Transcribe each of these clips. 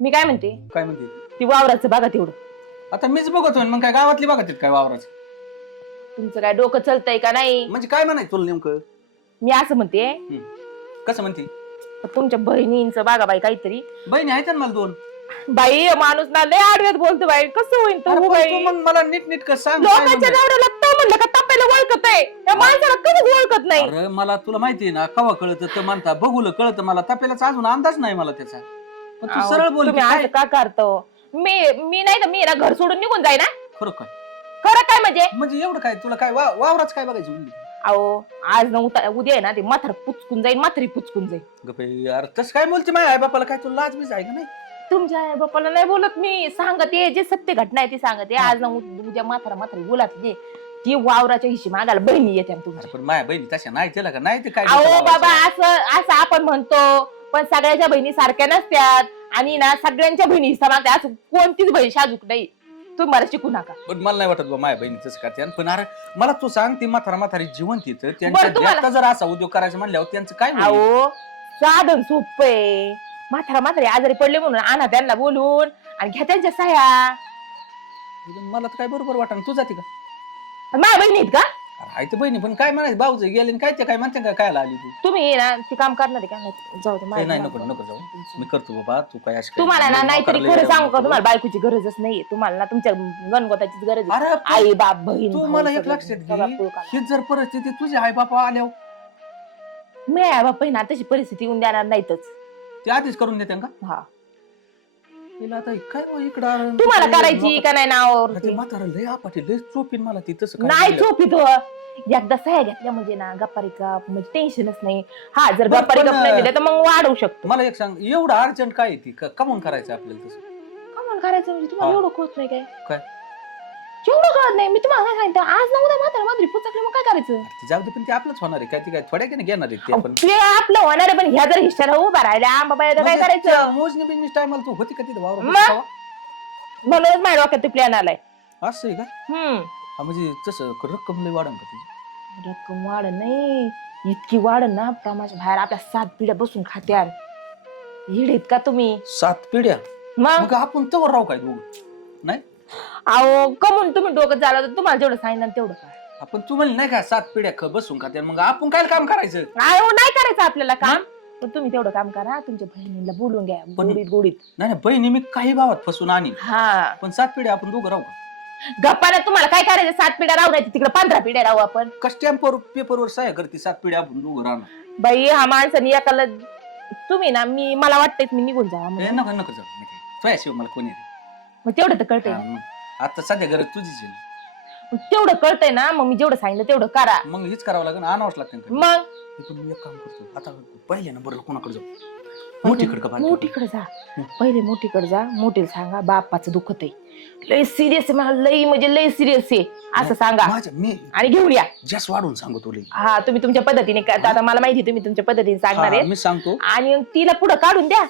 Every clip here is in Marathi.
मी काय म्हणते, काय म्हणते ती वावराचं बघा तेवढं. आता मीच बघतोय मग काय गावातली बघत काय वावराच तुमचं काय डोकं चलतंय का नाही? म्हणजे काय म्हणायचं तुला नेमकं मी असं म्हणते, कसं म्हणते तुमच्या बहिणींचं बघा बाई काहीतरी. बहिणी आहेत ना मला 2 बाई माणूस ना लय आडव्यात बोलतो बाई, कसं होईल अरे तू पण बाई? तू मग मला नीट का सांग काय लोकांच्या म्हणणं आहे? नवऱ्याला तो म्हणलं का तप्याला ओळखत आहे, त्या माणसाला कधीच ओळखत नाही. अरे मला तुला माहितीये ना कवा कळत तर म्हणता बघूल कळत मला तपेलाचा अजून अंदाज नाही मला त्याचा पण तू सरळ बोल तुम्ही असं का करतो? मी नाही तर मी ना घर सोडून निघून जाई ना. खरं काय खरं काय म्हणजे? म्हणजे एवढं काय तुला काय वावराच काय बघायचं म्हणली अहो आज ना उद्या आहे ना ते म्हातार पुचकून जाईल, म्हातारी पुचकून जाईल. गप्पे यार तसं काय बोलते माझ्या आई बापाला काय तुला लाज बीज आहे का नाही तुमच्या आई बापाला नाही बोलत मी, सांगते जे सत्य घटना आहे ती सांगते. आज ना उद्या म्हातारी बोलात जे ती वावराच्या हिशी मागायला बहिणी येते तुमच्या. पण माझ्या बहिणी तशा नाही त्याला का नाही ते काय अहो बाबा असं आपण म्हणतो, पण सगळ्याच्या बहिणी सारख्या नसत्यात आणि ना सगळ्यांच्या बहिणी मागतात. असं कोणतीच बहीण शाजूक नाही, तुम्ही मला शिकू नका. पण मला नाही वाटत बा माझ्या बहिणी तसं करते पण अरे मला तू सांग ती म्हातारी जिवंत येतं बरं, तुम्हाला- त्यांच्या जर असा उद्योग करायचा म्हणल्यावर त्यांचं काय होईल? अहो साधन सोपं आहे. म्हातारी आजारी पडले म्हणून आणा त्यांना बोलून आणि घ्या त्यांच्या साया. मला तर काय बरोबर वाटत तू जाते का माझ्या बहिणी आहेत का? अरे आहे तर बहिणी पण काय म्हणायचं भाऊच गेले आणि काय ते काय म्हणते का काय आली तू तुम्ही ना ते काम करणार आहे का? नाही, जाऊ दे ते माझ्या नाही घरात. नको जाऊ मी करतो बाबा तू काय असं तुम्हाला ना नाहीतरी नोकराला खरं सांगू का, नको. तुम्हाला बायकोची गरजच नाहीये. तुम्हाला ना तुमच्या गणगोताचीच गरज आहे. अरे आई बाप बहीण तू भाऊ मला एक सगळं- लक्षात सगळा घे पुळका. ही जर परिस्थिती तुझी आई बापा आल्यावर मी आई बाप ना तशी परिस्थिती येऊन देणार नाहीतच. ते आधीच करून देते का हा, तिला आता काय इकडं तुम्हाला करायची का नाही नावावर ते म्हातारा लय आपाटी लय चोपीन मला ती तसं काय नाही बोलल्यावर. चोपी तो एकदा सह्या घेतल्या म्हणजे ना गप्पारी कप म्हणजे टेन्शनच नाही. हा जर पण- गप्पारी पण- कप नाही दिले तर मग वाढवू शकतो. मला एक सांग एवढं अर्जंट काय आहे ती कमवून करायचं आपल्याला तसं कमन करायचं म्हणजे तुम्हाला हा. एवढं कळत नाही काय? काय एवढं कळत नाही. मी तुम्हाला काय सांगतो, आज ना उद्या म्हातारी पुचकली मग काय करायचं? ते जाऊ दे पण ते आपलंच होणार आहे काय ते काय थोड्या की घेणार आहे ते आपण ते आपलं होणार आहे, पण ह्या जर हिश्श्याला उभा राहिल्या बाबा याचं काय करायचं? मोजणी बिजनी टायमाला तू होती का तिथे वावर मग? म्हणूनच माझ्या डोक्यात ते प्लॅन आलाय. असं आहे का हा म्हणजे तसं रक्कम लय वाढन का तुझी रक्कम वाढ नाही, इतकी वाढ ना प्रमाणाच्या बाहेर आपल्या 7 पिढ्या बसून खात्यान. येडेत का तुम्ही? 7 पिढ्या मग मग आपण तवर राहू काय दोघं नाही अहो कमून तुम्ही डोकं झालं तर तुम्हाला जेवढं सांगितलं तेवढं काय. आपण तू म्हणली नाही का 7 पिढ्या बसून खात्या मग आपण काय काम करायचं अहो नाही करायचं आपल्याला काम, पण तुम्ही तेवढं काम करा. तुमच्या बहिणीला बोलून घ्या गोडीत गोडीत. नाही नाही बहिणी मी काही भावात फसून आणि हा पण 7 पिढ्या आपण दोघं राहू का गप्पाने तुम्हाला काय करायचं? 7 पिढ्या राहू नाही तिकडे 15 पिढ्या राहू आपण. कस पेपरवर सह्या करते 7 पिढ्या आपण दोघं राहणार बाई हा माणसाने एकाला तुम्ही ना मला वाटतंय मी निघून जा ए, नको नको जाऊ तुझ्याशिवाय मला कोणी नाही. मग तेवढं तर कळतंय हा, ना. मग आता सध्या गरज तुझीच आहे ना. मग तेवढं कळतंय ना, मग मी जेवढं सांगितलं तेवढं करा. मग हेच करावं लागेल आणावंच लागतं ना. मग पण मी एक काम करतो आता पहिले ना बरं कोणाकडे जाऊ मोठीकडे का बारकीकडे? मोठीकडे जा. पहिले मोठीकडे जा. मोठीला सांगा बापाचं दुखत आहे, लय सिरियस आहे, मला लय म्हणजे लय सिरियस आहे असं सांगा माझ्या मी आणि घेऊन या. जास्त वाढून सांगतो तुला हा तुम्ही तुमच्या पद्धतीने आता मला माहिती तुम्ही तुमच्या पद्धतीने सांगणार हा, आहे. मी सांगतो आणि तिला पुढे काढून द्या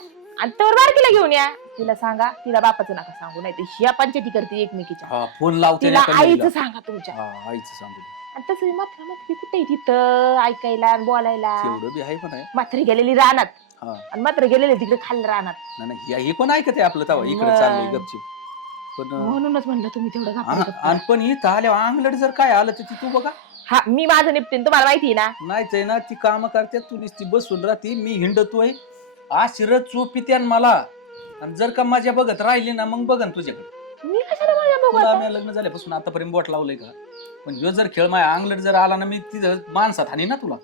आणि तर बारकीला घेऊन या. तिला सांगा तिला बापाचं नका सांगू, नाही तर ह्या पंचायती करते एकमेकीच्या. हा फोन लावते तिला एका मुलीला. आईचं सांगा तुमच्या. हा आईचं सांगतो आणि तसं म्हातारी कुठे आहे तिथं ऐकायला आणि बोलायला? तेवढं बी आहे पण आहे म्हातारी गेलेली रानात हा आणि म्हातारी गेलेली तिकडे खाल्लं रानात. नाही हे पण ऐकत आहे आपलं तवा इकडे मग. चाललंय गपचीप पण म्हणूनच म्हणलं तुम्ही तेवढं घाबरू नका. आणि पण इथं आल्यावर अंगलट जर काय आलं तर ती तू बघा हा मी माझं निपटेन, तुम्हाला माहिती आहे ना. नाहीच आहे ना ती काम करते तू नुसती बसून राहते मी हिंडतोय आशिरत चोपीत्यान मला आणि जर का माझ्या बघत राहिली ना मग बघन तुझ्याकडे. मी कशाला माझ्या बघू तुला आता? मी लग्न झाल्यापासून आतापर्यंत बोट लावलंय का पण ह्यो जर खेळ माझ्या अंगलट जर आला ना मी तिथं माणसात हानी ना तुला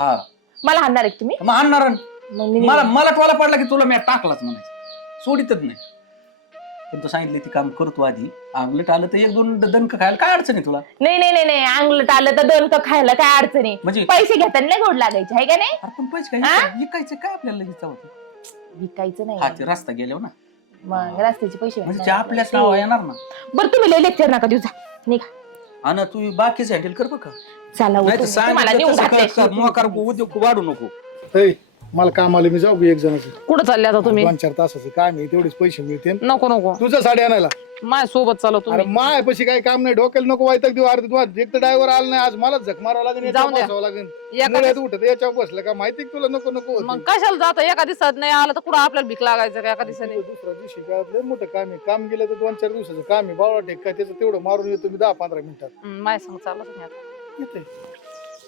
हा मला हाणणार आहे का तुम्ही? मग आणणार मग मी मला टोला पडला की तुला मी टाकलाच म्हणायचं सोडितच नाही पण तू सांगितले ती काम करतो आधी अंगलट आलं तर 1-2 दणक खायला काय अडचण आहे तुला नाही नाही नाही नाही अंगलट आलं तर 2 खायला काय अडचण आहे. म्हणजे पैसे घेताना लय गोड लागायचे आहे का नाही? अरे पण पैसे हा? काय विकायचं काय आपल्याला लगेच होतं विकायचं हा नाही, ते रस्ता गेल्यावर ना मग रस्त्याचे पैसे म्हणजे ते भेटणार आपल्याच आपल्याला. नाव येणार ना बरं तुम्ही लय लेक्चर नका देऊ, जा निघा. आणि तू बाकीच हँडल कर बघ का चला नाही तर उठून. तुम्हाला नेऊन घातलंय. मोकार उद्योग वाढू नको मला काम आले, मी जाऊ का एक जणाचं? कुठं चालले आता तुम्ही? 2-4 तासाचं काम आहे, तेवढेच पैसे मिळतील. नको नको, तुझं साडी आणायला. माझ्या सोबत चालव अरे तुम्ही. माय पशी काही काम नाही, डोक्याला नको वायताक देऊ. अर्ध तू एक तर ड्रायव्हर आला नाही आज, मलाच झक मारावं लागेल, जाऊन याच्यावर द्या. बसावं लागेल. एका मुळ्यात उठत याच्यावर बसलं का माहिती तुला नको नको होतं. मग कशाला जाता? एका दिवसात नाही आलं तर कुठं आपल्याला भीक लागायचं का एका दिवसाने? तुझं दुसऱ्या दिवशी काय लय मोठं काम आहे, काम गेलं तर 2-4 दिवसाचं काम आहे. बावळा टेक काय त्याचं तेवढं मारून येतो मी 10-15 मिनिटात. माझ्या संग चाललं तुम्ही आता. येते.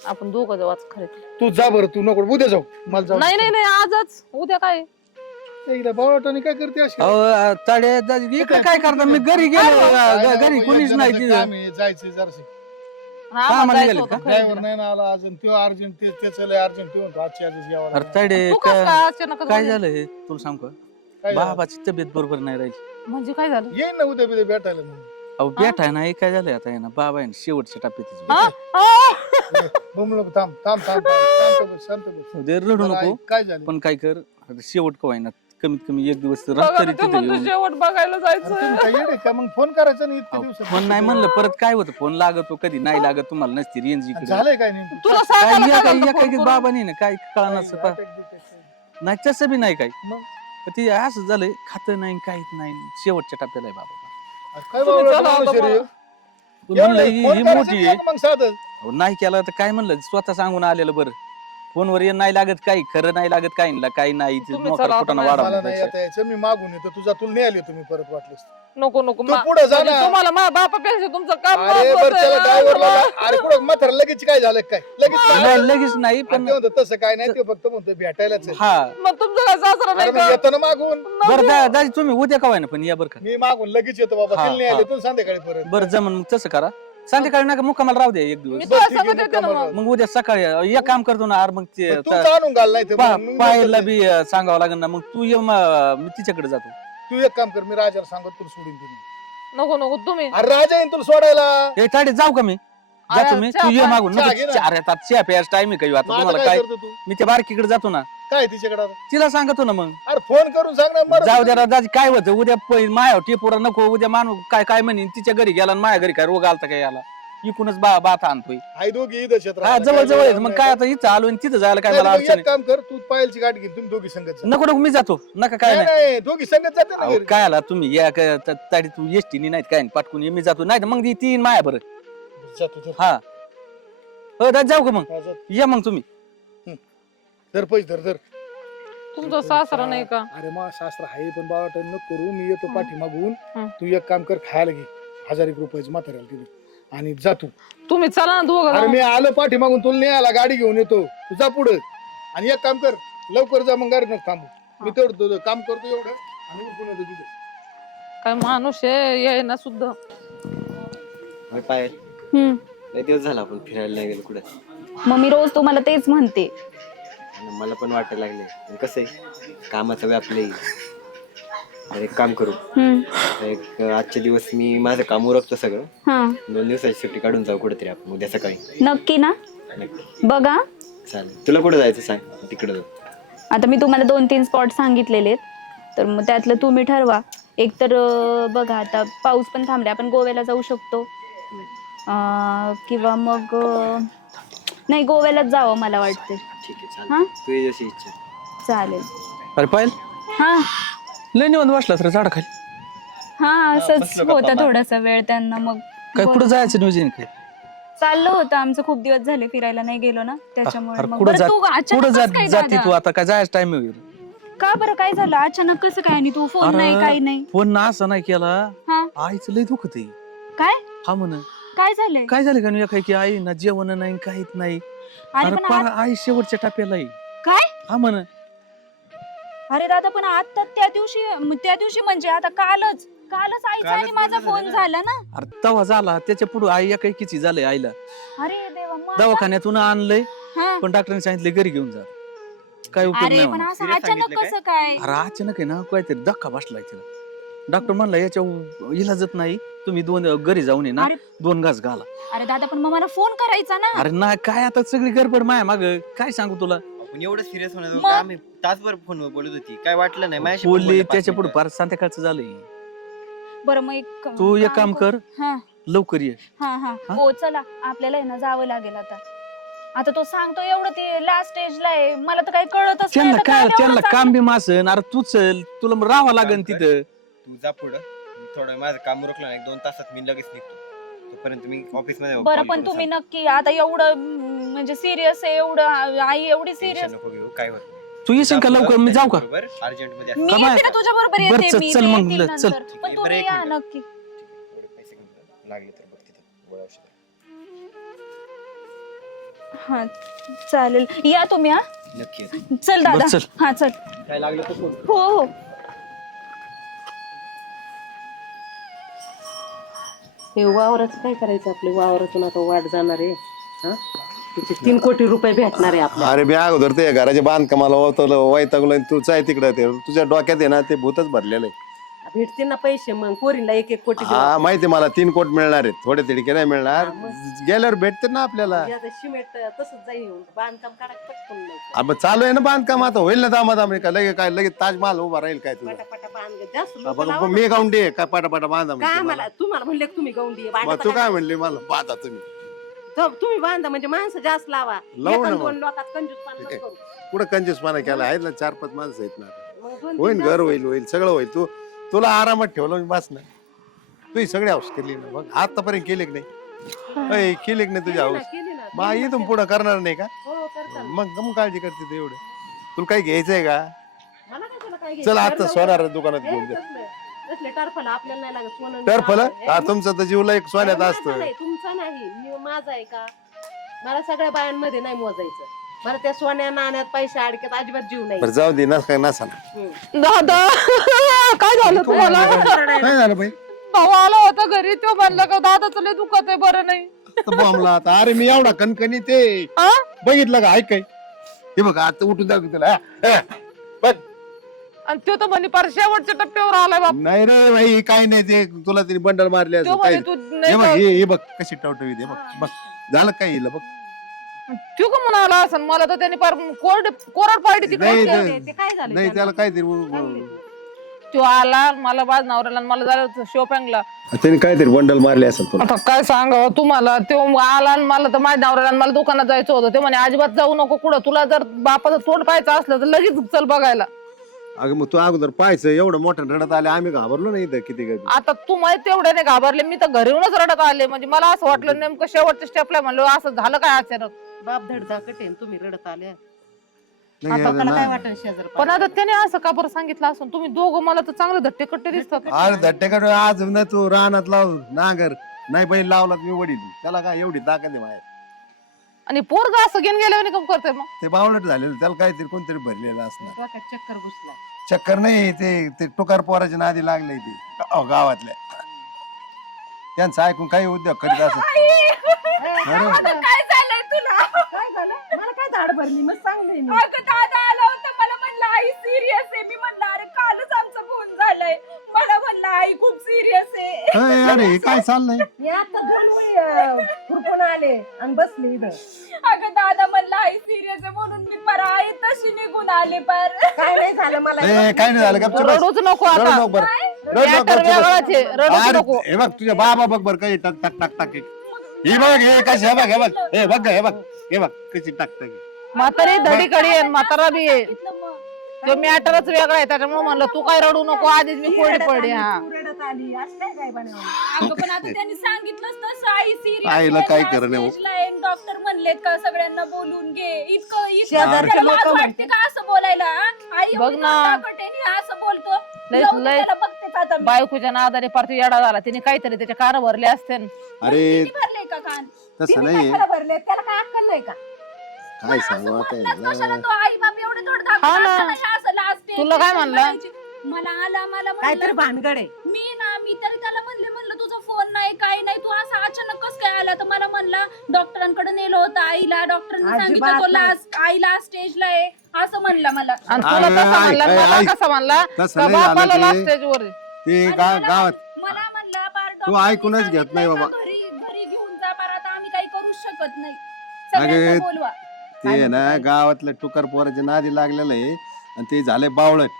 आपण दोघं जाऊ आज खरे. तू जा बरं, तू नको उद्या जाऊ. मला जाऊ नाही नाही नाही, आजच. उद्या काय? बावळाटाने काय करते अशी? अहो ताडे दाजी इकडे काय करता? मी घरी गेलो, घरी कोणीच नाही तिथं. काम आहे, जायचं जरासं. हा, कामाला मला जायचं गेले होतं का? खरेदीला. ड्रायव्हर नाही ना आला अजून, तो अर्जंट त्याचं लय अर्जंट, ते म्हणतो आजच्या आजच यावं अरे लागेल. ताडे तू कसं काय अचानकच काय बोलली? झालंय तुला सांग का? काय झालं? बाबाची तब्येत बरोबर नाही राहिली. म्हणजे काय झालं? येईन ना उद्या बिद्या भेटायला म्हणून. अहो बेटा आहे ना, हे काय झालंय आता आहे ना, बाबा आहे ना शेवटच्या टप्प्यात हा? ए, बोंबलो, थांब थांब थांब थांब, शांत बस, शांत बस. रडू बरं, नको. ऐक, काय झालं? पण काय कर, आता शेवट का ना, कमीत कमी एक दिवस बघा रात्री ना, ते तिथे म्हणतो येऊन. शेवट बघायला अरे जायचं. तुम्ही काय येडे का? मग फोन करायचा ना इतके दिवस. फोन नाही म्हणलं परत काय होतं, फोन लागतो कधी नाही लागत, तुम्हाला नसती रेंज इकडे. झालंय काय नेमकं? तुला काय सांगायला या काय काय म्हणतो या फोन काय करून? बाबा नाही ना, काय कळणार काय attack बिटॅक? नाही तसं बी नाही काय. मग? ती असं झालंय, खातं नाही काहीच नाही, शेवटच्या टप्प्याला आहे बाबा. काय तुम्ही बावळट चला आता माणूस आहे रे? पण म्हणलं ही फोन ही करायचं मोठी नाही आहे. का मग साधं? अहो, नाही केलं तर काय म्हणलं, स्वतः सांगून आलेलं बरं. फोनवर ये नाही लागत, काही खरं नाही लागत, काही नाही ते तुम्ही नोकर चला आता कुठं माझ्या मला नाही वाढवण्यापेक्षा. येता यायचं, मी मागून येतो तुझा, तुला नाही आली तुम्ही परत वाटलंस. नको नको, तू पुढे जा म्हणजे ना. तुम्हाला माझ्या बापापेक्षा तुमचं काम अरे महत्वाचं बरं त्याला आहे. ड्रायव्हरला अरे कुठं म्हातारा लगेच काय झालं काय लगेच काय? नाही लगेच नाही आणि पण ते म्हणतो तसं काय नाही, ते फक्त म्हणतो भेटायलाच आहे. हा. मग तुमचं काय सासरा अरे नाही मग का? येतो ना मागून. बरं दाजी तुम्ही उद्या कवाय ना, पण या बरं का. मी मागून लगेच येतो बाबा, हा, तिला नाही आले हा. तू संध्याकाळी परत. बरं जमन मग तसं करा. संध्याकाळी नका मुक्कामाला राहू द्या एक मी दिवस. बरं, तुला ठीक आहे, सांगत येते ना मुक्कामाला मग. मग उद्या सकाळी एक काम करतो ना, मग ते मग तू जाणून घाल नाही तर मग पाहायला बी सांगावं लागेल ना, मग तू ये मी तिच्याकडे जातो. तू एक काम कर, मी राजाला सांगत तुला सोडून देईन. नको नको तुम्ही. अरे राजा येईन तुला सोडायला. हे ताडे जाऊ का मी? अरे, जातो मी, चहा तू ये पाय- मागून. चहा नको घे ना. चार येतात, चहा प्यायचा टाइम आहे काही आता मग आता तुम्हाला काय काय? करतो तू? मी त्या बारकीकडे जातो ना, काय तिच्याकडे आता? तिला सांगतो ना मग. अरे फोन करून सांग ना मर. जाऊ द्या दाजी, काय होतं उद्या माया टिपोरा नको, उद्या माणूस काय काय म्हणेन, तिच्या घरी गेला आणि माझ्या घरी काय रोग आलता काय याला, इकूनच बाता आणतोय. आई दोघी इथं क्षेत्र हा जवळ जवळ आहे. मग काय आता इथं आलो आणि तिथं जायला काय मला अडचण एक काम कर, तू पायलची गाठ घे, तुम्ही दोघी संगत जा. नको नको मी जातो, नका काय नाही नाही. नाही, दोघी संगत जाते ना अहो, घरी. काय आला तुम्ही या ताडी तू एसटीनी नाहीत काय पाटकून ये, मी जातो नाही तर मग ती तीन माया बरं. जा तू धर. हा हो दादा जाऊ का मग? हा, जा. या मग तुम्ही. धर पैसे धर धर. तुमचा सासरा नाही का? अरे मग शास्त्र आहे पण बाबा नको करू, मी येतो पाठीमागून. हं. तू एक काम कर, खायला घे 1000 रुपयाचं म्हाताऱ्याला तिथे आणि जा तू. तुम्ही चला ना दोघं अरे जाऊ. मी आलो पाठीमागून, तुला नाही आला, गाडी घेऊन येतो, तू जा पुढे. आणि एक काम कर, लवकर जा, मग गाडी नको थांबू. मी तेवढं काम करतो एवढं आणि उरकून येतो तिथे. काय माणूस आहे यायना सुद्धा. अरे पायल, लय दिवस झाला आपण फिरायला नाही गेलो कुठं. मग मी रोज तुम्हाला तेच म्हणते. आणि मला पण वाटायला लागले, पण कसं आहे कामाचा व्याप लई. तर एक काम करू, एक आजचे दिवस मी माझं काम उरकतो सगळं, हा 2 दिवसाची सुट्टी काढून जाऊ कुठेतरी आपण उद्या सकाळी. नक्की ना? नक्की. बघा चालेल, तुला कुठं जायचं सांग, तिकडे जाऊ. आता मी तुम्हाला 2-3 स्पॉट सांगितलेले, तर मग त्यातलं तुम्ही ठरवा. एक तर बघा आता पाऊस पण थांबला, आपण गोव्याला जाऊ शकतो. किंवा मग नाही, गोव्यालाच जावं मला वाटते. ठीक आहे हा? चालेल, तुझी जशी इच्छा. चालेल. अरे पायल हा लय निवांत बसलास रे झाडाखाली. हा असंच बसलो गप्पा होता मारत. थोडासा वेळ त्यांना. मग काय कुठं जायचं नियोजन काय? चाललं होतं आमचं, खूप दिवस झाले फिरायला नाही गेलो ना, त्याच्यामुळे. अरे मग कुठं बरं, तू अचानक कुठं कसं काय जाती दादा? तू आता? काय जायचं टाइम होईल? का बरं, काय झालं अचानक? कसं काय? आणि तू फोन नाही, काही नाही. फोन ना असं नाही केला, हा आईचं लय दुखत आहे. काय हा म्हण काय झालंय? काय झालं का नाही काय की आई ना जेवण नाही काहीच नाही. अरे अरे पण पार आई शेवटच्या टप्प्याला आहे. काय? हा म्हण. अरे दादा, पण आता त्या दिवशी म्हणजे आता कालच आईचा आणि माझा फोन झाला ना. अरे तवा झाला, त्याच्या पुढे आई या काही किची झालंय आईला. अरे देवा, मग आता? दवाखान्यातून आणलंय, हा. पण डॉक्टरने सांगितले घरी घेऊन जा. काय उपयोग अरे नाही पण म्हणे. असं Serious अचानक सांगितलं कसं काय? अरे अचानक आहे ना, काहीतरी धक्का बसलाय तिला. डॉक्टर म्हणला याच्या इलाजच नाही, तुम्ही घरी जाऊन ये ना, अरे. 2 घास घाला. अरे दादा, पण मग मला फोन करायचा ना. अरे ना काय आता सगळी गडबड माया माग, काय सांगू तुला. आपण एवढं सिरियस होणार मग? आम्ही तासभर फोनवर बोलत होती, काय वाटलं नाही माझ्याशी पण बोलली बोलले 5 त्याच्या पुढे मिनिटं. फार संध्याकाळचं झालंय. बरं मग तू एक काम कर, हा लवकर ये. हा हा हा? हो चला, आपल्याला आहे ना जावं लागेल आता. आता तो सांगतो एवढं ते लास्ट स्टेजला आहे, मला तर काही कळतच नाही. त्यांना आता काय एवढं त्यांना चाललं? काम बी मासन. अरे तू चल, तुला मग राहावं लागेल तिथं. तू जा पुढं, मी थोडं माझं काम उरकलं ना 1-2 तासात मी लगेच निघतो. तोपर्यंत मी ऑफिस मध्ये बरं पण तुम्ही नक्की आता एवढं म्हणजे सिरियस आहे, एवढं आई एवढी सिरियस. नको घेऊ, काय होत नाही. तू येशील का लवकर? मी जाऊ का? बरोबर अर्जंट मध्ये मी कमाल. येते ना तुझ्या बरोबर बरं, येते मी, चल मी मग, येतील चल. नंतर. ठीक पण आहे, तुम्ही बरं, एक या मिनिट. नक्की. एवढे पैसे घेऊन लागले तर बघ तिथं गोळ्या औषधं. हा चालेल, या तुम्ही. हा नक्की चल दादा. बरं, चल. हा चल. काय लागलं तर फोन. हो हो. हे वावराचं काय करायचं? आपले वावरातून आता वाढ जाणार आहे. हा तिचे 3 कोटी रुपये भेटणार आहे आपल्याला. अरे मी अगोदर ते घराच्या बांधकामाला वैतागलो, तूच आहे तिकडे. ते तुझ्या डोक्यात आहे ना ते भूतच भरलेलं आहे. भेटतील ना पैसे, मग पोरीला 1-1 कोटी देऊ. हा माहिती मला 3 कोट मिळणार आहेत, थोडे तिडके नाही मिळणार. हा, मग. गेल्यावर भेटते ना आपल्याला. म्हणजे आता सिमेंट तसंच जाईल, बांधकाम काढा पटकन लवकर. अब चालू आहे ना बांधकाम, आता होईल ना दामादाम. लगेच ताजमहाल उभा राहील काय तुझं? पटापटा बांध गं. जास्त हा, लोकं बघ, लावा ना. मी गाऊंडी आहे काय पटापटा बांधा काय म्हणते मला मला. तुम्हाला म्हणले का तुम्ही गौंडी आहे? मग तू काय म्हणली मला? बांधा तुम्ही. तुम्ही बांधा म्हणजे माणसं जास्त लावा. लावू ना मग. 1-2 लोकात कंजूसपणा ठीक आहे. करू. कुठं कंजूसपणा केला आहे ना? 4-5 माणसं आहेत ना. मग 2-3 होईल, घर जास्त. होईल सगळं होईल. तुला आरामात ठेवलं मी बस ना. तू सगळी हाऊस केली ना, मग आतापर्यंत केली की नाही? अय, केली की नाही तुझी केली ना, हाऊस? केली ना. मग इथून पुढं करणार नाही का? हो करता ना. मग काळजी करते तू एवढं. तुला काही घ्यायचंय का? मला काय त्याला काय चल घ्यायचं? आता लवकर. सोनार दुकानात हे घेऊन दे. तसले टरफल आपल्याला नाही लागत. सोनं टरफल? हे हा मग- तुमचं तर जीवला एक सोन्यात माझा असतं. नाही, तुमचा नाही, माझा आहे का? मला सगळ्या बायांमध्ये नाही मोजायचं. मला त्या सोन्या नाण्यात पैसे अडक्यात अजिबात जीव नाही. बरं जाऊ दे ना, काय नसा ना. हम्म. दादा काय झालं तुम्हाला? काय झालं बाई? भाऊ आला होता घरी, तो म्हणला का दादा तुला दुखत आहे, बरं नाही. बॉम्बला आता. अरे मी एवढा कणकणी ते हा? बघितलं का? ऐक काय हे बघ आता उठून दाखव तुला. बघ आणि तो तर म्हणे पार शेवटच्या टप्प्यावर आलाय बाप. नाही रे भाई, काय नाही ते तुला तरी बंडल मारले तो असं म्हणे काय. तू हे नाही बघ का- हे बघ कशी टवटवी दे. बघ बघ झालं काय हिला बघ. तू का म्हणून आला असं? मला तर त्याने पार कोरड पार्टी तिकडे नाही, केली. नाही. ते काय झालं नाही त्याला काहीतरी तो आला मला बाज नवऱ्याला आणि मला झालं शोपॅंगला. त्याने काहीतरी बंडल मारले असेल तुला. आता काय सांगावं तुम्हाला, तो आला आणि मला तर माझ्या नवऱ्याला आणि मला दुकानात जायचं होतं. ते म्हणे अजिबात जाऊ नको कुठं, तुला जर बापाचं तोंड पाहायचं असलं तर लगेच चल बघायला. अगं मग तू अगोदर पाहायचं. एवढं मोठं रडत आले, आम्ही घाबरलो नाही इथं किती कधी. आता तू माहिती तेवढ्याने घाबरले, मी तर घरी येऊनच रडत आले. म्हणजे मला असं वाटलं नेमकं शेवटच्या स्टेपला म्हणलं असं झालं काय अचानक. बाप धडधाकट आहे, तुम्ही रडत आल्या. नाही, आता अरे त्याला काय नाही. वाटण शेजार पण आता त्याने असं का बरं सांगितलं असं? तुम्ही दोघं मला तर चांगले धट्टे कट्टे दिसतात. अरे धट्टेकडे आज ना तू रानात लाव नांगर नाही बैल लावला मी वडील. त्याला काय एवढी ताकद आहे बाहेर. आणि पोरग असं घेऊन गेल्याने कम करते मग. ते बावळट झालेलं त्याला काहीतरी कोणतरी भरलेलं असणार. डोक्यात चक्कर घुसला. चक्कर नाही, ते टुकार पोराच्या नादी लागले ते गावातल्या. त्यांचं ऐकून काही उद्योग करीत असत. आता काय झालंय तुला? काय झालं? मला काय धाड भरली? मग सांगले मी. अगं दादा आला होता, मला म्हणलं आई सिरियस आहे. मी म्हणलं अरे कालच आमचा फोन झालाय. मला म्हणलं आई खूप सिरियस आहे. अरे हे काय चाललंय? मी आता 2 वेळी खुरपून आले आणि बसले इथं. अगं दादा म्हणलं आई सिरियस आहे म्हणून मी पर आई तशी निघून आले पर. काय नाही झालं मला. काय नाही झालं गपचूप बस. रडूच नको रडू आता. नको बरं. रडू नको, मॅटर गपचूप बस. वेगळाच आहे, रडूच अरे, नको. हे बघ तुझ्या बाबा बघ बर काही टक टक टक टक. हे बघ हे कशी हे बघ हे बघ हे बघ हे बघ हे बघ कशी टक टक. म्हातारी धडी कडी आहे, म्हातारा बी आहे. सांगितलं मग. तो मॅटरच वेगळा आहे, त्याच्यामुळे म्हणलं तू काय रडू नको, आधीच मी कोरडी पडली. हा तू रडत आली. असं काय काय बनवलं? अगं पण आता त्यांनी सांगितलंच तसं आई आईला काय सिरियस करणं आहे? डॉक्टर म्हणलेत का सगळ्यांना बोलून घे. इतकं शेजारचे त्याला लोकं लाज वाटते का असं बोलायला? हा? आई बघ एवढी ना. धडधाकट आहे आणि असं बोलतो. लय- जाऊ दे, लय- त्याला बघतेच आता मी. बायकोच्या नादाने पार तो येडा झाला. तिने काहीतरी त्याचे कान भरले असते. अरे किती भरले का कान? तसं तिने नाही कशाला भरले? त्याला काय अक्कल नाही का? काय असं सांगू आता म्हणलाच कशाला याला? तो आई बाप एवढे धडधाकट हा ना. असताना हे असं last stage तुला काय म्हणला? म्हणायची. मला म्हणलं, काहीतरी भानगड आहे. मी तरी त्याला म्हणलं तुझा फोन नाही काय नाही, तू असं अचानक कस काय आला? तर मला म्हणला डॉक्टरांकडे नेलं होतं आईला, डॉक्टरांनी सांगितलं अजिबात तो नाही. लास्ट आईला स्टेजला आहे असं म्हणला मला. आणि तुला अरे, तसा म्हणला, ऐक, मला ऐक. कसा म्हणला तसं का नाही झालं बापाला ते. लास्ट स्टेजवर आहे. ते आणि गावात मला म्हणला पार तू डॉक्टरांनी ऐकूनच घेत नाही सांगितलंय बाबा. का घरी घेऊन जा पार, आता आम्ही काही करू शकत नाही. अगं, सगळ्यांना बोलवा. ते आहे ना गावातल्या टुकार पोराच्या नादी लागलेलं आहे आणि ते झालंय बावळट.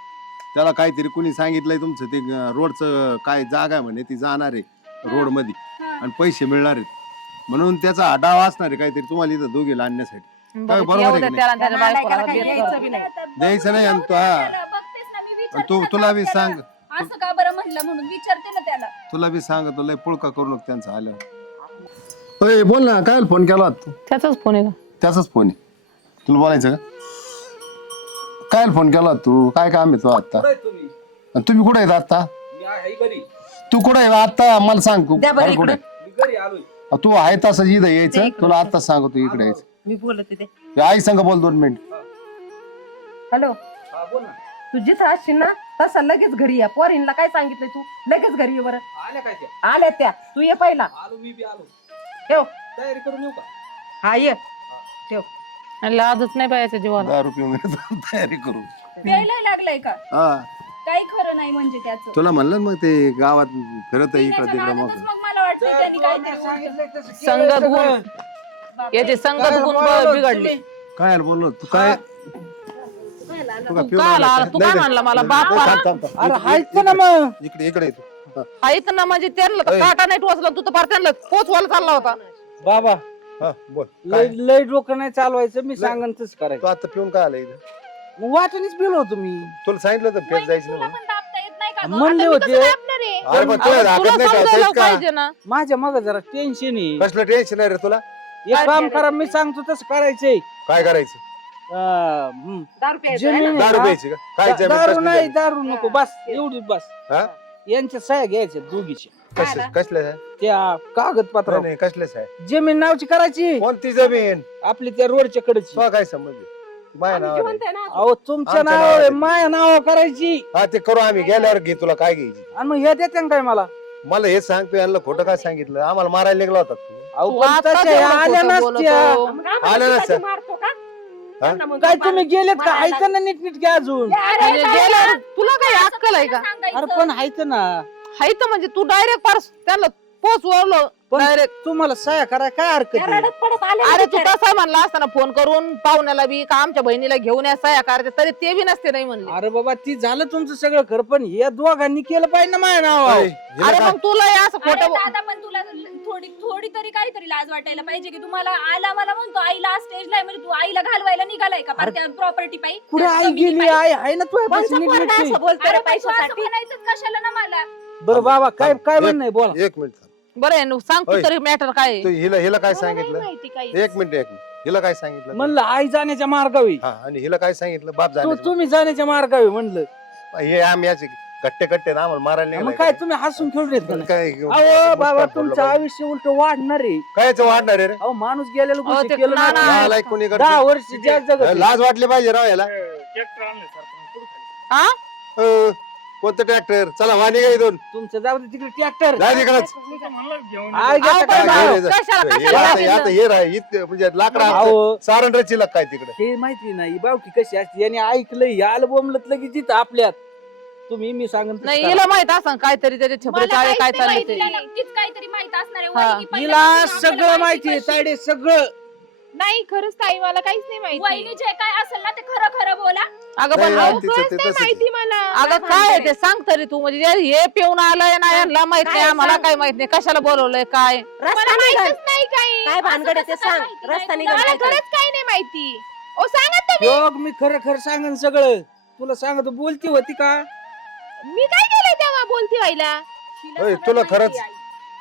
त्याला काहीतरी कुणी सांगितलंय तुमचं ते रोडचं काय जागा आहे म्हणे ती जाणार आहे रोड मध्ये हा. आणि पैसे मिळणार आहेत. म्हणून त्याचा हा डाव असणार आहे काहीतरी तुम्हाला इथं दोघीला आणण्यासाठी. काय बघ, बरोबर येऊ आहे दे की त्याला आणि त्याच्या बायकोला नालायकाला काही बेत यायचं करतो. बी नाही. द्यायचं नाही आणि तो हा. बघतेस ना, मी आणि विचारते तुला ना बी त्याला. सांग, असं का बरं म्हणलं म्हणून विचारते ना त्याला. तुला बी सांगतो लय पुळका करू नको त्यांचा आल्यावर. ओय बोल ना, काय फोन केला होता तू? त्याचाच फोन आहे का? त्याचाच फोन आहे. तुला बोलायचं का? काय फोन केला होता तू? काय काम आहे तो आता? कुठे आहे तुम्ही? आणि तुम्ही कुठे आहेत आता? मी आहे घरी. तू कुठे आहे आता मला सांग तू. द्या बरं अरे कुठे? मी घरी आलोय. तू आहे तसं इथं यायचं. तुला आता सांगतो इकडे यायचं. मी बोलते ते. हे आई संग बोल 2 मिनिट. हॅलो, हा बोल ना. तू जिथं असशील ना तसं लगेच घरी या. पोरींला काय सांगितलंय तू? लगेच घरी ये बरं. आल्या काय त्या? आल्या त्या, तू ये पहिला. आलो, मी बी आलो. ठेव. तयारी करून येऊ का? हा ये ठेव. आणि लाजच नाही पाहिजे जीवाला. 10 रुपये मिळत तयारी करू. प्यायला लागलाय का? हा काही खरं नाही म्हणजे त्याचं. तुला म्हणलं ना मग ते गावात फिरत आहे इकडे पिण्याच्या तिकडे नादातच मग. मग मला वाटतं त्यांनी काहीतरी उलटं. सांगितलंय तसं केलंय संगत सगळं. गुण याचे संगत काय गुण बोलला बिघडले. तुम्ही? काय बोललो तू? काय तू काय आला? तू काय म्हणला मला बाप आला? अरे हायच ना मग. इकडे इकडे ये तू. हा. आहेत ना म्हणजे त्यांना तर ऐ. काटा नाही टोचला, तू तर फार त्यांना पोचवायला चालला होता. बाबा हा, बोल. लय लय डोकं नाही चालवायचं, मी सांगन तसं तू करायचं. आता पिऊन काय आला इथं? मग वाटणीच पिलो होतो मी. तुला सांगितलं होतं पेट वहिनी, जायचं तुला नाही पण दाबता येत नाही का गं? म्हणले आता मी होते. कसं दाबणार आहे? अरे पण तुला अगं, राखत तुला नाही का? समजायला तेच का? पाहिजे ना. माझ्या मग जरा टेन्शन आहे. कसलं टेन्शन आहे रे तुला? एक काम करा, मी सांगतो तसं करायचंय. काय करायचं? दारू प्यायचं आहे ना? जमीन दारू हा? प्यायची का? काय जमीन? दारू कसली नाही, जमीन? दारू नको, बस एवढी बस. हा? यांच्या सह्या घ्यायच्या दोघीच्या, कसल्या आहे? त्या कागदपत्र. नाही, कसल्याच आहे? जमीन नावची करायची कोणती जमीन? आपली त्या रोडच्या कडेची. तुला काय संबंध आहे? माया आम्ही नावावर आहे. जिवंत आहे ना. अहो तुमच्या आमच्या नावावर नावावर. माया नाव करायची. हा ते करू आम्ही गेल्यावर घे. तुला काय घ्यायची? आणि मग हे देते काय मला? मला हे सांगतो यांना खोटं काय सांगितलं? आम्हाला मारायला निघला होता तू. अहो तू पण आता तशा तेवढं आल्या खोटं नसत्या. बोलतो. मग आम्हाला आलं ना दुधाची सर. मारतो का? हा? त्यांना म्हणतो काय तुम्ही मारा- गेलेत का? मारायला. ऐका ना नीट अजून. म्हणजे गेल्यावर तुला काही अक्कल आहे का? अरे पण हायच ना. हाय तर म्हणजे तू डायरेक्ट पार त्यांना पोचवलं पण डायरेक्ट. तुम्हाला सह्या कराय काय हरकत त्या आहे? रडत पडत आले अरे ना तू बिचारे. तसा म्हणला असताना फोन करून पाहुण्याला बी का आमच्या बहिणीला घेऊन या सह्या करायच्या, तरी ते बी नसते नाही म्हणले. अरे बाबा ती झालं तुमचं सगळं खरं, पण या दोघांनी केलं पाहिजे ना माझ्या नावावर. अरे, हिला अरे काय- मग तुला हे असं अरे खोटं दादा, पण तुला थोडी थोडी तरी काहीतरी लाज वाटायला पाहिजे की तुम्हाला आला मला म्हणतो आईला स्टेजला आहे, म्हणजे तू आईला घालवायला निघालाय का? त्या प्रॉपर्टी पाहिजे कुठे आई गेली? आई आहे ना तुझ्या कोणचा पाशी पोरगा नीटनेटकी. असं बोलतोय रे असं पैशासाठी? म्हणायचं कशाला ना मला. बरं बाबा काय काय एक- म्हणणं आहे बोला. 1 मिनिट थांब. बरं आहे, सांग तू होय. तरी मॅटर काय आहे. तू हिला काय मला नाही सांगितलं? माहिती काही. 1 मिनिट. हिला काय सांगितलं? म्हणलं आई जाण्याच्या मार्गावी. हा, आणि हिला काय सांगितलं? बाप तू जाण्याचं. तुम्ही जाण्याच्या मार्गावी म्हणलं. हे आम्ही याचे कट्टे कट्टे आम्हाला मारायला मग निघालाय काय का? तुम्ही हसून खेळून येत पण काय अहो बाबा मुस्कान तुमचं फोडलं आयुष्य उलट वाढणार आहे. कायच वाढणार आहे रे? अहो माणूस गेलेलं अहो, गोष्टी ते केलं नाना- नाही. नालाय कोणी 10 वर्ष ज्या जगत लाज वाटली पाहिजे राव याला. हा? कोणतं ट्रॅक्टर? चला वाणी काय दोन तुमचं जाऊ दे तिकडे ट्रॅक्टर. जा तिकडंच. आई अहो, घेता पण काय भाऊ, जाऊ? कशाला हे कशाला आता- केलं? आता हे राह इथं म्हणजे लाकडा अहो सारण रचिला काय तिकडे? हे माहिती नाही बावकी कशी असते, याने ऐकलं याला बोंबलत लगेच तिथं आपल्यात. तुम्ही मी सांगन तसं नाही करा. हिला माहित असं काहीतरी त्याचे छपरे मला चाळे काहीच काय नाही चालले माहिती, ते. तिला नक्कीच काहीतरी माहित असणार आहे. हा. वहिनी हिला पहिल्यापासून सगळं आपल्याला माहिती आहे कशी. तायडे सगळं. नाही खरंच ताई मला काहीच नाही माहिती. वहिनी जे काय असेल ना ते खरं खरं बोला. अगं नाही, पण नाही, अहो, तिचं ते खरंच नाही तसंच आहे. माहिती मला. अगं काय आहे ते सांग तरी तू. म्हणजे हे पिऊन आलंय ना यांना माहित नाही, काय आम्हाला सांग? काय माहित नाही, कशाला बोलवलंय काय. रस्ता मला निघाल. माहितच नाही काही. काय भानगड आहे ते असं कसं सांग. काय माहिती रस्ता नाही? निघाल मला काय काय? खरंच काही नाही माहिती. ओ सांगा तुम्ही. योग मी खरं खरं सांगन सगळं. तुला सांगतो बोलती होती का? मी काय केलंय तेव्हा बोलती व्हायला? तिला होय, सगळं तुला माहिती खरंच- आहे.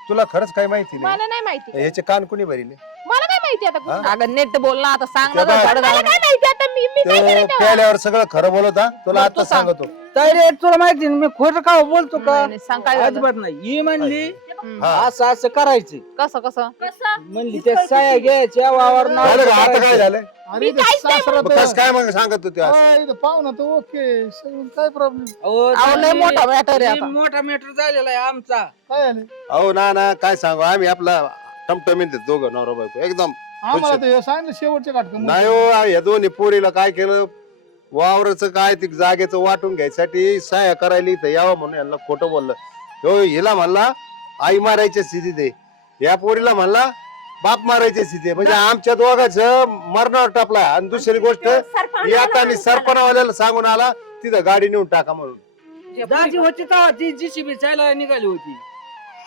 तुला खरंच काय माहिती नाही? मला नाही माहिती. ह्याचे कान कुणी भरिले? मला काय माहिती आता कुठं? अगं नेट बोल ना आता सांग ना त्या बाय- झाडं मला झाडं. काय माहिती आता मी काय केलं तो तेव्हा? प्याल्यावर सगळं खरं बोलत हा? तुला बरं, आता तू सांग. सांगतो. तायडे तुला माहिती ना मी खोटं का बोलतो का? नाही, नाही, सांग काय झालं. अजिबात नाही. ही म्हणली हम्म. हा. असं असं करायचं. कसं कसं कसं? म्हणली त्या साया घ्यायच्या वावर नाव झालं का? आता काय करायचं. झालं? आणि इथं काहीच नाही सासरा मग कसं काय मग सांगत होते असं? तर- इथं पाहुणा तर ओके सगळं काय प्रॉब्लेम अहो, अहो, लय तायडे, मोठा मॅटर आहे लय आता. मोठा मॅटर झालेला आहे आमचा. काय आले अहो ना काय सांगू आम्ही आपला टमटमीत आहेत दोघं नवरा बायको एकदम. आम्हाला तर हे सांगितलं शेवटच्या काटकं नाही हो या दोन्ही पोरीला काय केलं वावराचं काय ते जागेचं वाटून घ्यायसाठी सहाय्य करायला इथं यावं म्हणून यांना खोटं बोललं. हो हिला म्हणला आई मारायच्या स्थितीत आहे, या पोरीला म्हणला बाप मारायच्या स्थिती आहे. म्हणजे आमच्या दोघांचं मरणावर टापला. आणि दुसरी गोष्ट सरपंच आता मी सरपणावाल्याला सांगून आला तिथं गाडी नेऊन टाका म्हणून. दाजी होती तेव्हा ती जीसीबी चालायला निघाली होती.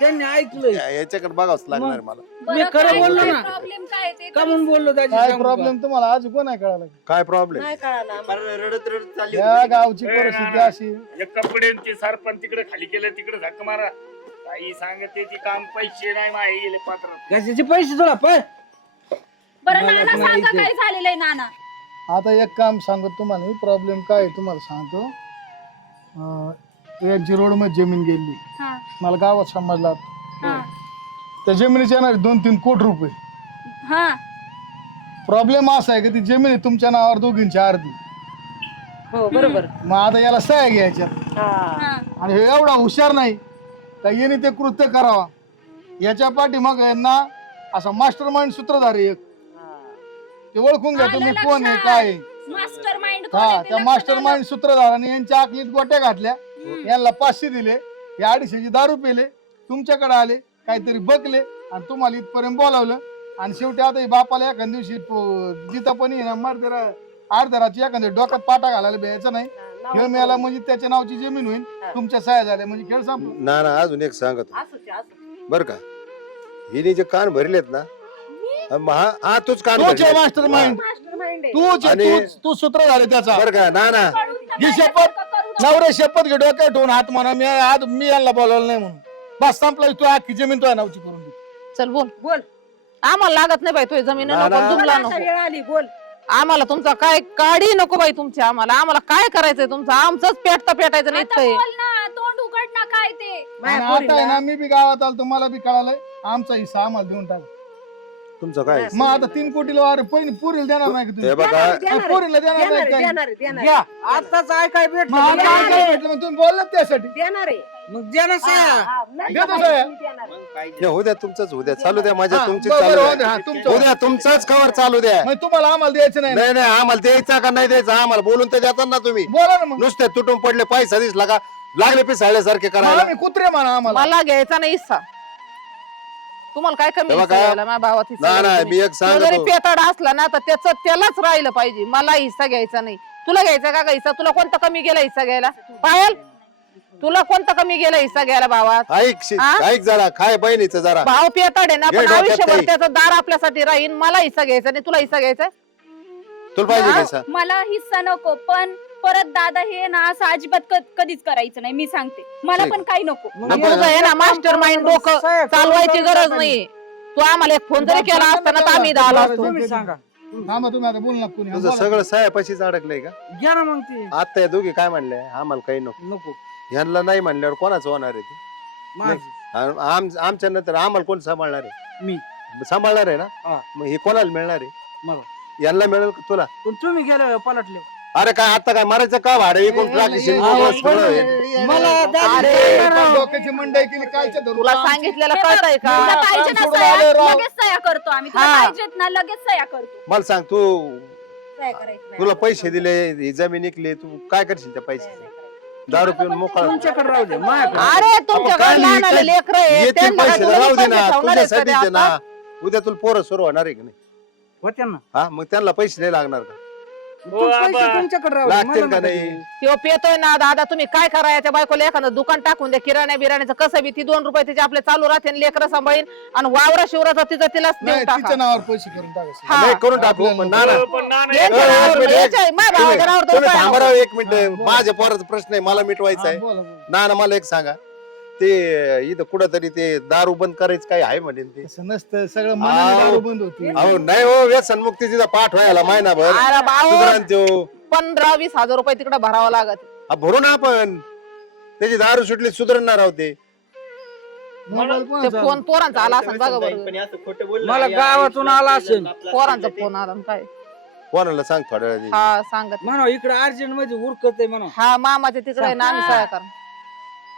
त्यांनी ऐकलंय याच्याकडे बघावंच लागणार आहे मला. मी खरं बोललो ना प्रॉब्लेम काय ते का म्हणून बोललो त्याची काय सांगू का? प्रॉब्लेम तुम्हाला आज कोण नाही कळाला काय प्रॉब्लेम? नाही कळालं फार रडत रडत चालली या होती. गावची परिस्थिती अशी कपड्यांचे सरपंच तिकडे खाली केलं तिकडे झक मारा काही सांगते ती काम पैसे नाही माही गेले पात्र कशाचे पैसे तुला पण बरं मला नाना पण सांगा माहिती आहे. काय झालेलं आहे नाना. आता एक काम सांगतो तुम्हाला मी प्रॉब्लेम काय आहे तुम्हाला सांगतो यांची रोड मध्ये जमीन गेली हा मला गावात समजला हा त्या जमिनीचे येणार 2-3 कोटी रुपये हा प्रॉब्लेम असा आहे की ती जमीन आहे तुमच्या नावावर दोघींची अर्धी हो बरोबर मग आता याला सह्या घ्यायच्यात हा हा आणि हे एवढा हुशार नाही का याने ते कृत्य करावा याच्या पाठीमाग यांना असा मास्टर माइंड सूत्रधारी एक ते ओळखून घ्या तुम्ही कोण आहे काय आहे. मास्टर माइंड हा त्या मास्टर माइंड सूत्रधाराने यांच्या आखलीत गोट्या घातल्या यांना 500 दिले हे 250ची दारू पिले तुमच्याकडे आले काहीतरी बकले आणि तुम्हाला इथपर्यंत बोलावलं आणि शेवटी आता हे बापाला एखाद्या दिवशी जिथं पण मर्दरा अर्धराची एखाद्या डोक्यात पाटा घालायला भ्यायचा नाही खेळ मिळाला म्हणजे त्याच्या नावची जमीन होईल तुमच्या सह्या झाल्या म्हणजे खेळ संपला. ना अजून एक सांगतो असंच आहे, असंच आहे. बर का, हिने जे कान भरलेत ना हा तूच कान तूच आहे भरले. मास्टर माइंड Mastermind आहे. तूच आहे, आणि- तू सूत्रधारी त्याचा बर का ना ही शपथ नवरे शपथ घे डोक्यात ठेवून हात म्हणा मी यांना बोलावलं नाही म्हणून बस संपला तू अख्खी जमीन तुझ्या नावची करून दे. चल बोल बोल आम्हाला लागत नाही बाई तुझी जमीन ना, नको ना. तुमला मला आता नको वेळ आली बोल आम्हाला तुमचा काय काढी नको बाई तुमची आम्हाला काय करायचंय तुमचं आमचंच पेटायचं नाही आता इतकं बोल ना, तोंड उघड ना काय ते. माझ्या आणि आता आहे पोरीला- ना मी बी गावात आलो तुम्हाला बी कळालंय आमचा हिस्सा आम्हाला देऊन टाक तुमचं काय मग आता 3 कोटीला वार पहिली पुरीला देणार नाही का हे तुम्ही बघा देणार आहे, देणार आहे. पोरीला देणार देणार नाही आहे, काय? देणार आहे, देणार घ्या आहे. आताच ऐकाय मग आता भेटलं काय भेटलं मग तुम्ही बोललात त्यासाठी देणार आहे. मग द्या ना साया. हा, नाही देतो का साहेब. माहिती, मी देणार आहे. हे होऊ द्या तुमचंच होऊ द्या चालू द्या माझ्या हा, तुमचीच बरोबर, चालू हो द्या, द्या हा, तुमचं. होऊ द्या तुमचंच कवर चालू द्या. मग तुम्हाला आम्हाला द्यायचं नाही ना. नाही नाही आम्हाला द्यायचा का नाही द्यायचा आम्हाला बोलून तर देतात ना तुम्ही. बोला ना मग नुसते तुटून पडले पैसा दिसला का लागले पिसाळल्यासारखे मला करायला. मी कुत्रे म्हणा आम्हाला मला घ्यायचा नाही हिस्सा तुम्हाला काय कमी तेव्हा हिस्सा काय? घ्यायला? माझ्या भावात हिस्सा नाही घ्यायचा नाही नाही. मी एक तो जरी सांगतो पेताडा असला ना तर त्यालाच राहिलं पाहिजे मला हिस्सा घ्यायचा नाही तुला घ्यायचा का हिस्सा तुला कोणता कमी गेला हिस्सा घ्यायला पायल तुला कोणता कमी गेला हिस्सा घ्यायला भावात हा? ऐक जरा काय बहिणीचं जरा भाव पेताड आहे ना घे पण डोक्यात आयुष्यभर काही. त्याचं दार आपल्यासाठी राहील मला हिस्सा घ्यायचा नाही तुला हिस्सा घ्यायचा तुला पाहिजे हा? पैसा मला हिस्सा नको पण परत दादा हे ना असं अजिबात कधीच करायचं नाही मी सांगते मला ठीक. पण काही नको मग नको. तुझं आहे ना मास्टर माइंड डोकं साया करून चालवायची टाका गरज ना. नाही तू आम्हाला एक फोन जरी केला असता ना तर आम्ही इथं आलो असतो तुम्ही सांगा थांबा तुम्ही आता बोल ना कोणी तुझं बोला. सगळं सायापाशीच अडकलंय का? घ्या ना मग ते आता या दोघी काय म्हणले आम्हाला काही नको नको ह्यांना नाही म्हणल्यावर कोणाचं होणार आहे ते? माझं आमच्या नंतर आम्हाला कोण सांभाळणार आहे? मी सांभाळणार आहे ना हा. मग हे कोणाला मिळणार आहे? मला यांना मिळेल का तुला? पण तुम्ही गेले पलटले अरे काय आता काय मारायचं का भाडे विकून टाकशील? मला डोक्याची मंडई केली कालच्या धरून. तुला सांगितलेलं कळतंय का तुला पाहिजे ना सोडून सह्या, आलोय राव. लगेच सह्या करतो आम्ही तुला हा. पाहिजेत ना लगेच सह्या करतो मला सांग तू काय करायचं नाही. तुला पैसे दिले ही जमीन विकली तू काय करशील त्या पैसे? दारू पिऊन मोकळा तुमच्याकडे राहू दे माझ्याकडे अरे तुमच्याकडे काय लहान आले लेकरं आहेत, येतील त्यांना पैसे काय राहू दे पैसे ना ठेवणार आहेत का तुझ्यासाठीच ते आहे ना. आता? उद्या तुला पोरं सुरू होणार आहे की नाही? होत्या ना हा मग त्यांना पैसे नाही लागणार का? पैसे तुमच्याकडे राहू दे, लागतील मला का नका नाही? देऊ. त्यो पेतोय ना दादा तुम्ही काय करायचं त्या बायकोला एखादं दुकान टाकून द्या किराण्या बिराण्याचं कसं बी ती 2 रुपये तिचे आपले चालू राहते लेकरं सांभाळीन आणि वावरा शिवराचा तिचं तिलाच देऊन नाही टाका तिच्या नावावर पैसे करून टाकायचे हा. नाही करून टाकू पण ना ना पण नाना यांच्या नावावर एक मिनिट, याच्या- माझ्या भावाच्या नावावर तर तुम्ही रुपया थांबा नको. राव एक मिनिट हा, बोला. माझ्या पोराचा प्रश्न आहे मला मिटवायचा हा, आहे बोला, बोला. ना ना मला एक सांगा ते इथं कुठंतरी ते दारू बंद करायचं काय आहे म्हणे ते? तसं नसतं सगळं मनाने आव. दारू बंद होती अहो नाही हो व्यसनमुक्ती तिथं पाठ व्हायला महिनाभर अरे भाऊ सुधारण त्यो 15-20 हजार रुपये तिकडे भरावं लागत भरू ना आपण त्याची दारू सुटली सुधारणार आहोत ते मोबाईल ते कोणाचा? फोन पोरांचा आला असेल बघा बरं मला गावातून आला असेल पोरांचा फोन आला आणि काय कोणाला सांग थोड्या वेळाने. हा सांगत म्हणा इकडे अर्जंट मध्ये उरकत आहे म्हणा हा मामाच्या तिकडे आहे ना आम्ही सहाय्य करा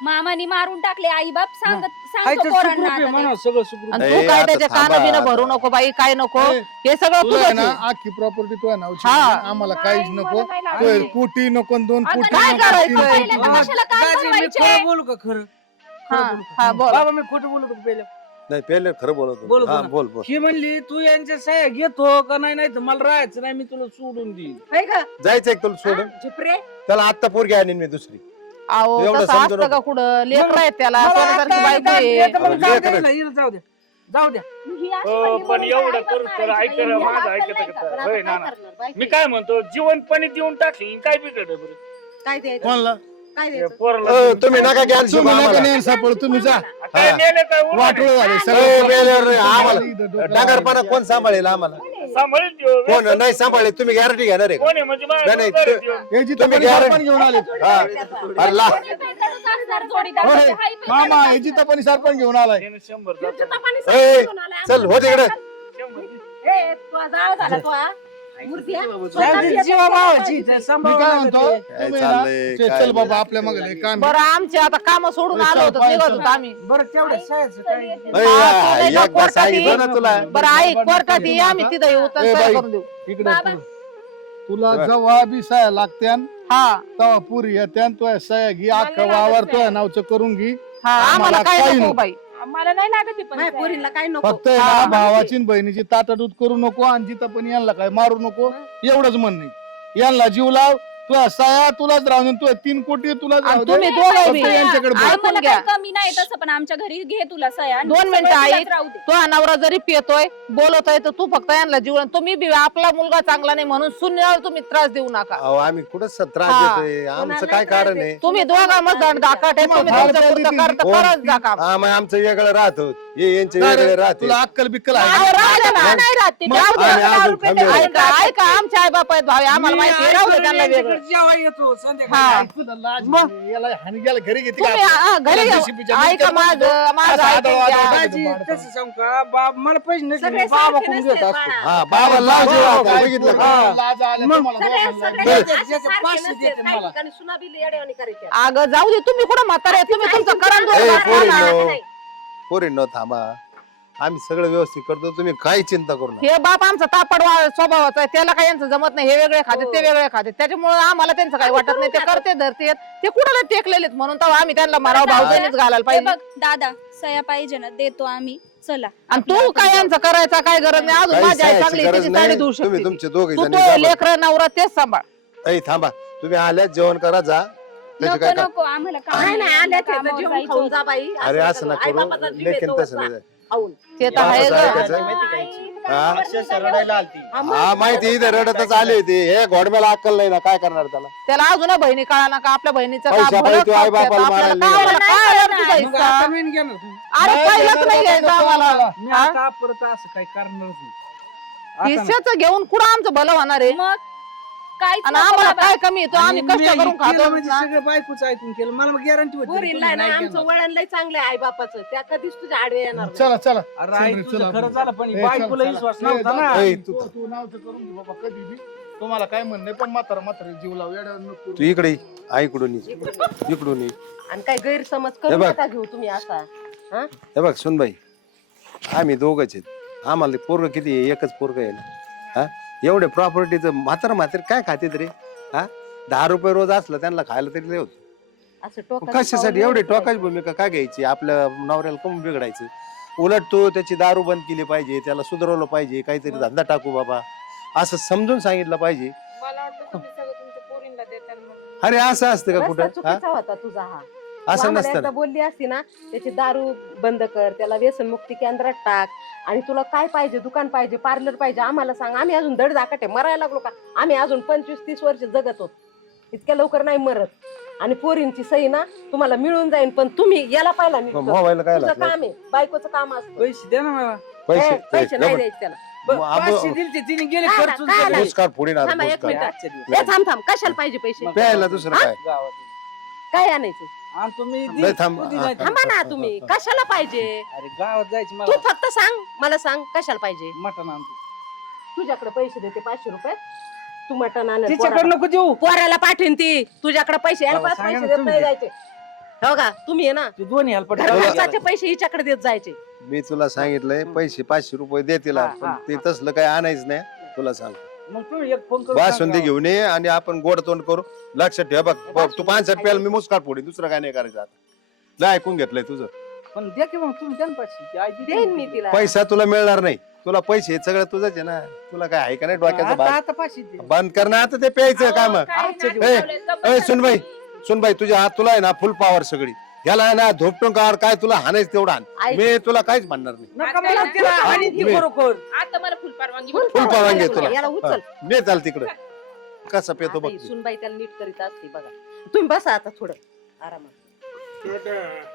मामानी मारून टाकले आई बाप सांगतो खायचं पोरांना सुखरूप आहे आता म्हणा ते. सगळं सुखरूप आणि ए, तू काय आता त्याच्या थांबा कान बिन आता. भरू नको बाई काय नको ए, हे सगळं तुला आहे तुझं ना अख्खी प्रॉपर्टी तुझ्या नावची हा. आम्हाला काहीच नको मला नाही तू लागली. कोटी नको 2 आता कोटी काय नको, करायचं? 3 कोटी पहिल्यांदा नको. कशाला कान दाजी, मी भरवायचे? खरं बोलू का खरं हा खरं बोलू का? हा बोल बाबा मी खोटं बोलू का पहिलं नाही पहिले खरं बोलतो बोलतो हा ना. बोल बोल ही म्हणली तू यांच्या सह्या घेतो का नाही नाही तर मला राहायचं नाही मी तुला सोडून देईन आहे का जायचं एक तुला सोडून झिपरे त्याला आत्ता पोरगी आणीन मी दुसरी अहो एवढं तसं समजू असतं का नको. कुठं लेकर आहेत त्याला मला सोन्यासारखी आता बायको आहे. येतं मग जाऊ द्या लेकरं. हिला, हिला जाऊ द्या जाऊ द्या. हो, पण एवढं करू तर ऐक माझं ऐकत का होय ना ना. मी काय म्हणतो जिवंतपणे देऊन टाकली काय बिघडलं बरं काय द्यायचं कोणला काय त्या द्यायचं पोराला तुम्ही नका ज्ञान शिकवा तुम्ही नका आम्हाला. नेहमी सापड तुम्ही जा काय नेलं काय उरलं वाटोळ नाही. झाले ए, सगळं मेल्यावर नाही, आम्हाला डागरपणा कोण सांभाळेल आम्हाला सांभाळील त्यो. कोण नाही सांभाळेल तुम्ही गॅरंटी घेणार आहे का? कोण आहे म्हणजे माझ्या नाही, बरोबर आहे ते- त्यो. हे जिथं तुम्ही पण guarantee- सरपंच घेऊन आले हा. अरे ला. होय, मामा हे जिथं पण सरपंच घेऊन आलाय त्यानं 100 जातं. ए, चल हो तिकडे 100. जीवा भावाची ते मी सांभाळून काय लागत म्हणतो ते. तुम्ही ना, चाललंय, चल काय बाबा आपल्या मागे काम बरं आमचे आता काम सोडून आलो होतो निघत होतो आम्ही. बरं तेवढं शाळेचं काय ए, तू नाही का एकदा कोर्टात सांगितलं ना ये? तुला बरं ऐक कोर्टात ये आम्ही तिथं येऊ तर ए, सह्या बाई. करून देऊ. इकडे पुढं. तुला जेव्हा बी सह्या लागत्यान हा तेव्हा पुरी येत्यान तो सह्या घे अख्खा वावर तो नावचं करून घे हा आम्हाला आम्हाला काय काही नको नको. बाई. मला नाही लागत पण माझ्या पोरीला काय नको फक्त आहे ना भावाची आणि बहिणीची ताटाटूट करू नको आणि जिथं पण यांना काय मारू नको एवढंच म्हणणे यांना जीव लाव तुला सह्या तुलाच राहून तू 3 कोटी तुलाच आणि राहू दे. तुम्ही दोघं बी फक्त यांच्याकडे बघ. ऐकून मला घ्या. काही कमी नाही तसं पण आमच्या घरी घे तुला सया 2 मिनिटं ऐक तो नवरा जरी पियतोय बोलतोय तर तू फक्त यांना जीवन तुम्ही बी आपला मुलगा चांगला नाही म्हणून शून्यावर तुम्ही त्रास देऊ नका. अहो आम्ही कुठं त्रास हा. देतोय आमचं काय कारण आहे तुम्ही दोघा मग दाखट आहे तुम्ही तुम्हाला तुमचं पुरतं फार करत कोण? करत जा काम. हा मग आमचं वेगळं राहतो हे यांचे काय वेगळे रे, राहते तुला अक्कल बिक्कल आहे अहो, राहू दे ना. नाही राहत ते. मग जाऊ दे. आम्ही अजून थांबलेलो आहे. ऐका ऐका आमचे आई बाप आहेत भावी आम्हाला माहिती आहे. राहू दे त्यांना वेगळं. जेव्हा येतो हा. संध्याकाळी तुला लाज नाही. याला हानी गेला घरी घेते का तुम्ही आपण? घरी त्याला येऊ. JCB ऐका माझं माझं असं ऐकून आदळ- घ्या. आदळ- बाजी तसं सांगू का बाब मला पैसे नसले सगळे बाबा सारखे कोण नसते घेत असतो बाळा. हा बाबा लाज आहे आता, काय बघितलं तुला का? लाज आल्या मग तुम्हाला सगळे दोघांना. सगळे बरं. असे ज्याचे सारखे 500 नसते. देते काही मला. ठिकाणी सुनाबिली येड्यावानी करायच्या. अगं जाऊ दे तुम्ही कुठं म्हातारे आहे? तुम्ही तुमचं करा आणि ए, दोघं पोरी करा. नो. नाही. पोरींनो थांबा आम्ही सगळं व्यवस्थित करतो तुम्ही काही चिंता करू नका हे बाप आमचा तापड स्वभावाचा आहे त्याला काही यांचं जमत नाही हे वेगळे खाते ते वेगळे खाते त्याच्यामुळे आम्हाला त्यांचं काही वाटत नाही ते करते धरते ते कुणाला टेकलेले म्हणून तर आम्ही त्यांना मारावं भाऊजानीच घालायला हे पाहिजे. बघ दादा सया पाहिजे ना देतो आम्ही चला आणि तू काय यांचं करायचा काय गरज नाही अजून काही माझी आई सांगायची चांगली गरज त्याची साडी नाही धुवू तुम्ही शकते तुमचे दोघे तू जणी तो जा बरं. लेकर नवरा तेच सांभाळ. ऐ थांबा तुम्ही आल्यात जेवण करा जा त्याचे नको काय का- नको आम्हाला काम नाही नाही नाही, आल्या ते कामावर जेवण जायचं खाऊन होतं. जा बाई अरे असं आई नका बापाचा करू जीव लेखीन येतो तसं जा. नाही खाऊन ते तर आहे बापाचं ग. ऐकायचं. हा? रडायला आलती हा माहिती इथे रडतच आले होते हे घोडम्याला अक्कल नाही ना काय करणार त्याला त्याला अजून बहिणी कळा ना का आपल्या बहिणीचं पैशा काम भलं पायी तो आई खाऊ बापाला देत. आपल्याला मारायला काय आम्हाला काय आलं तुझा मग हिस्सा? आता मी घेणार तू. अरे नाही पहिलाच देणार नाही घ्यायचं बाबा आम्हाला तुम्हाला. मी हा? आता परत असं काही करणारच नाही आता नाही. हिस्साचं घेऊन कुठं आमचं भलं होणार आहे मग काहीच आणि नको आम्हाला बाबा. काय कमी येतो आम्ही आणि कष्ट मी करून केलं खातो म्हणजे ना. सगळं बायकोच ऐकून केलं मला मग गॅरंटी होती पोरीला तुम्ही ना नाही आमचं केलं. वळण लय चांगलं आहे आई बापाचं त्या कधीच तुझ्या आडवे येणार नाही. चला चला अरे आई चल रे, तुझं चला खरं आपण. झालं पण ए, बायकोला चल, विश्वास चला. नव्हता ए, ना ए, तू तू नावचं करून घे बाबा कधी बी तुम्हाला काय म्हणणे पण म्हातारा जीव लाव येड्यावर नको करू. तू इकडे ये. आईकडून ये. इकडून ये. आणि काय गैरसमज हे करू बघ. नका घेऊ तुम्ही असा हा हे बघ सुनबाई आम्ही दोघच आहेत आम्हाला पोरग किती आहे एकच पोरग आहे ना हा एवढे प्रॉपर्टीचं म्हातार काय खाते रे हा 10 रुपये रोज असलं त्यांना खायला तरी लय होत असं टोकाचं कशासाठी पाऊल एवढी नाही टोकाची उचलायचं. भूमिका का घ्यायची आपल्या नवऱ्याला कमी बिघडायचं उलट तो त्याची दारू बंद केली पाहिजे त्याला सुधारवलं पाहिजे काहीतरी धंदा टाकू बाबा असं समजून सांगितलं पाहिजे मला वाटतं तुम्ही सगळं तुमच्या पोरींना देताल म्हणून. अरे असं असतं का रस्ता कुठं हा चुकीचा होता तुझा हा तू असं आम्हाला नसतं एकदा ना. बोलली असती ना त्याची दारू बंद कर त्याला व्यसनमुक्ती केंद्रात टाक आणि तुला काय पाहिजे दुकान पाहिजे पार्लर पाहिजे आम्हाला सांग आम्ही अजून धड दाखटे मरायला लागलो का आम्ही अजून 25-30 वर्ष जगत होत इतक्या लवकर नाही मरत आणि पोरींची सही ना तुम्हाला मिळून जाईल पण तुम्ही याला पाहिला नीट मग कर. मोबाईल काय तुझं लागलं काम आहे बायकोचं काम असतं पैसे द्या ना मला पैसे पैसे नाही हे द्यायचे त्याला बघ, आबो- 500 दिलते तिने गेले काय खर्चून काय सगळे. पुरस्कार पुढे ना थांबा, एक पुरस्कार. मिनिट. आजच्या दिवस. ए, थांब कशाला पाहिजे पैसे प्यायला दुसरं काय गावात. काय आणायचं आणि तुम्ही लय थांब. कधी नाही. थांबा ना तुम्ही कशाला पाहिजे अरे गावात जायची तू मला फक्त सांग मला सांग कशाला पाहिजे मटण आणतो तुझ्याकडे पैसे देते 500 रुपये तू मटण आणेल तिच्याकडे नको देऊ पोराला पाठवीन ती तुझ्याकडे पैसे याला बाबा, पाच सांगा पैसे ना देत नाही तुम्ही. जायचे हो का तुम्ही आहे ना ते दोन्ही हलपट खर्चाचे पैसे हिच्याकडे देत जायचे मी तुला सांगितलंय पैसे 500 रुपये दे तिला हा, पण हा, ते हा. तसलं काही आणायच नाही तुला सांग मग तुम्ही एक फोन करून बासुंदी सांगा. घेऊन ये आणि आपण गोड तोंड करू लक्षात ठेव बघ तू 5 प्याला मी मुस्काट फोडी दुसरं काय नाही करायचं आता लय ऐकून घेतलंय तुझं पण द्या की मग तुम्ही द्या ना पैसे ती आई देते देईन ना. मी तिला पैसा तुला मिळणार नाही तुला पैसे हे सगळं तुझंच आहे ना तुला काय आहे का नाही डोक्याचं आता भाग आता पैसे दे बंद कर ना आता ते प्यायचं काम आजच्या दिवस. ए सुन बाई सुनबाई तुझ्या हात तुला आहे ना फुल पॉवर सगळी. ह्याला आहे ना धोपटून काढ, काय तुला हाणायचं तेवढा हाण. ऐक. मी तुला काहीच म्हणणार नाही. नका मला तिला आणि ती मी- खरोखर. आता मला फुल परवानगी फुल फुल परवानगी आहे तुला. याला उचल. हा, ने चाल तिकडं. कसा पेतो आता बघ ही सुनबाई त्याला नीट करीत असते बघा. तुम्ही बसा आता थोडं आरामात.